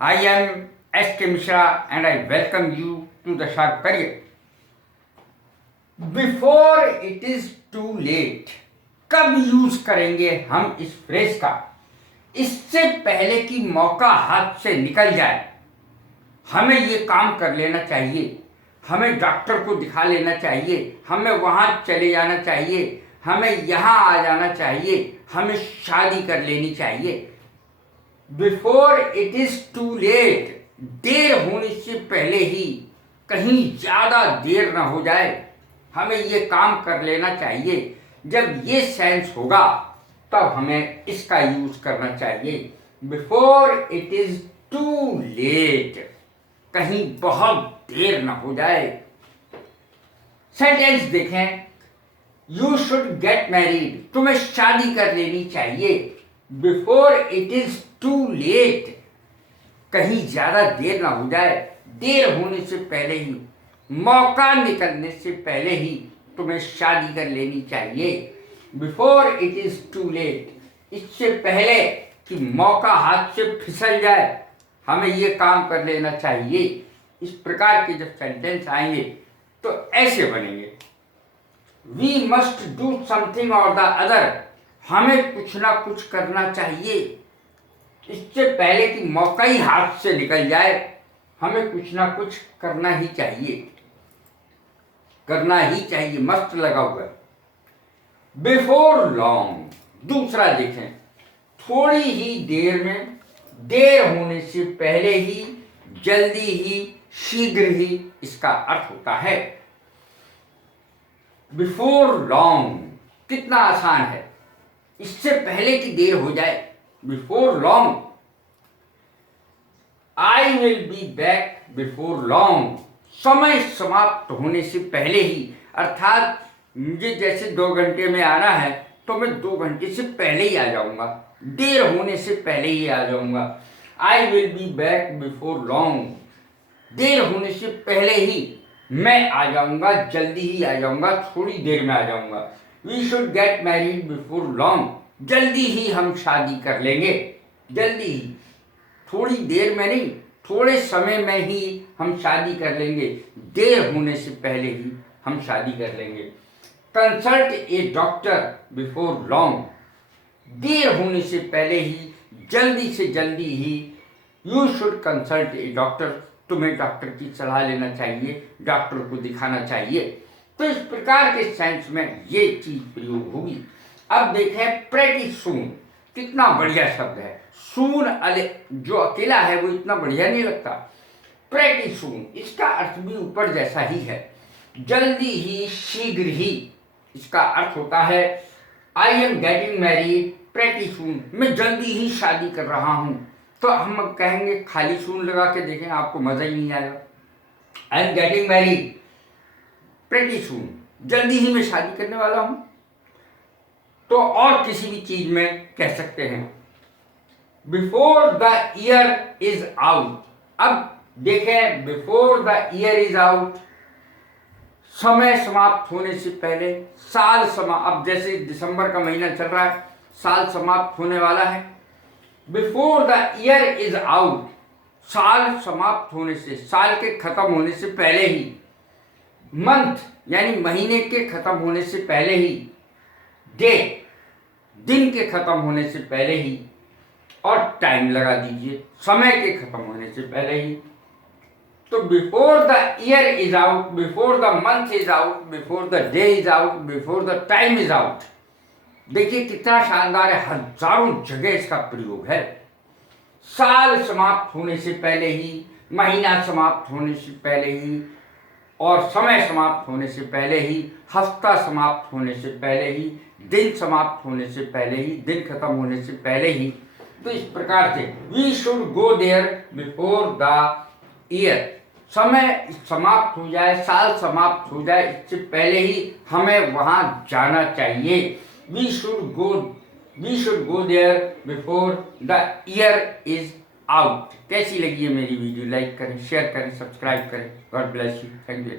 I am S.K. Mishra and I welcome you to the Sharp Career. Before it is too late. कब use करेंगे हम इस phrase का? इससे पहले कि मौका हाथ से निकल जाए हमें ये काम कर लेना चाहिए, हमें डॉक्टर को दिखा लेना चाहिए, हमें वहाँ चले जाना चाहिए, हमें यहाँ आ जाना चाहिए, हमें शादी कर लेनी चाहिए। Before it is too late, देर होने से पहले ही, कहीं ज़्यादा देर ना हो जाए, हमें ये काम कर लेना चाहिए। जब ये सेंस होगा तब हमें इसका यूज करना चाहिए। Before it is too late, कहीं बहुत देर ना हो जाए। सेंटेंस देखें, यू शुड गेट मैरिड, तुम्हें शादी कर लेनी चाहिए। Before it is too late, कहीं ज्यादा देर ना हो जाए, देर होने से पहले ही, मौका निकलने से पहले ही तुम्हें शादी कर लेनी चाहिए। Before it is too late, इससे पहले कि मौका हाथ से फिसल जाए हमें ये काम कर लेना चाहिए। इस प्रकार के जब सेंटेंस आएंगे तो ऐसे बनेंगे, वी मस्ट डू समथिंग और द अदर, हमें कुछ ना कुछ करना चाहिए। इससे पहले कि मौका ही हाथ से निकल जाए हमें कुछ ना कुछ करना ही चाहिए, करना ही चाहिए, मस्त लगा हुआ है। बिफोर लॉन्ग, दूसरा देखें, थोड़ी ही देर में, देर होने से पहले ही, जल्दी ही, शीघ्र ही, इसका अर्थ होता है। बिफोर लॉन्ग कितना आसान है, इससे पहले कि देर हो जाए। Before long, I will be back before long, समय समाप्त होने से पहले ही, अर्थात मुझे जैसे 2 घंटे में आना है तो मैं 2 घंटे से पहले ही आ जाऊंगा, देर होने से पहले ही आ जाऊंगा। I will be back before long, देर होने से पहले ही मैं आ जाऊंगा, जल्दी ही आ जाऊंगा, थोड़ी देर में आ जाऊंगा। We should get married before long, जल्दी ही हम शादी कर लेंगे, जल्दी ही, थोड़ी देर में नहीं, थोड़े समय में ही हम शादी कर लेंगे, देर होने से पहले ही हम शादी कर लेंगे। Consult a doctor before long, देर होने से पहले ही, जल्दी से जल्दी ही, you should consult a doctor, तुम्हें डॉक्टर की सलाह लेना चाहिए, डॉक्टर को दिखाना चाहिए। तो इस प्रकार के सेंस में ये चीज प्रयोग होगी। अब देखें प्रेटी सून, कितना बढ़िया शब्द है। सून जो अकेला है वो इतना बढ़िया नहीं लगता। प्रेटी सून, इसका अर्थ भी ऊपर जैसा ही है, जल्दी ही, शीघ्र ही, इसका अर्थ होता है I am getting married pretty soon, मैं जल्दी ही शादी कर रहा हूं। तो हम कहेंगे, खाली सून लगा के देखें, आपको मजा ही नहीं आएगा। I am getting married pretty soon, जल्दी ही मैं शादी करने वाला हूं। तो और किसी भी चीज में कह सकते हैं, before the year is out. अब देखें, before the year is out, समय समाप्त होने से पहले, साल अब जैसे दिसंबर का महीना चल रहा है, साल समाप्त होने वाला है। Before the year is out, साल समाप्त होने से, साल के खत्म होने से पहले ही, मंथ यानी महीने के खत्म होने से पहले ही, डे दिन के खत्म होने से पहले ही, और टाइम लगा दीजिए, समय के खत्म होने से पहले ही। तो before the year is out, before the month is out, before the day is out, before the time is out. देखिए कितना शानदार है, हजारों जगह इसका प्रयोग है। साल समाप्त होने से पहले ही, महीना समाप्त होने से पहले ही, और समय समाप्त होने से पहले ही, हफ्ता समाप्त होने से पहले ही, दिन समाप्त होने से पहले ही, दिन खत्म होने से पहले ही। तो इस प्रकार से we should go there before the year, समय समाप्त हो जाए, साल समाप्त हो जाए, इससे पहले ही हमें वहां जाना चाहिए। We should go there before the year is out. कैसी लगी है मेरी वीडियो? लाइक करें, शेयर करें, सब्सक्राइब करें। God bless you, thank you.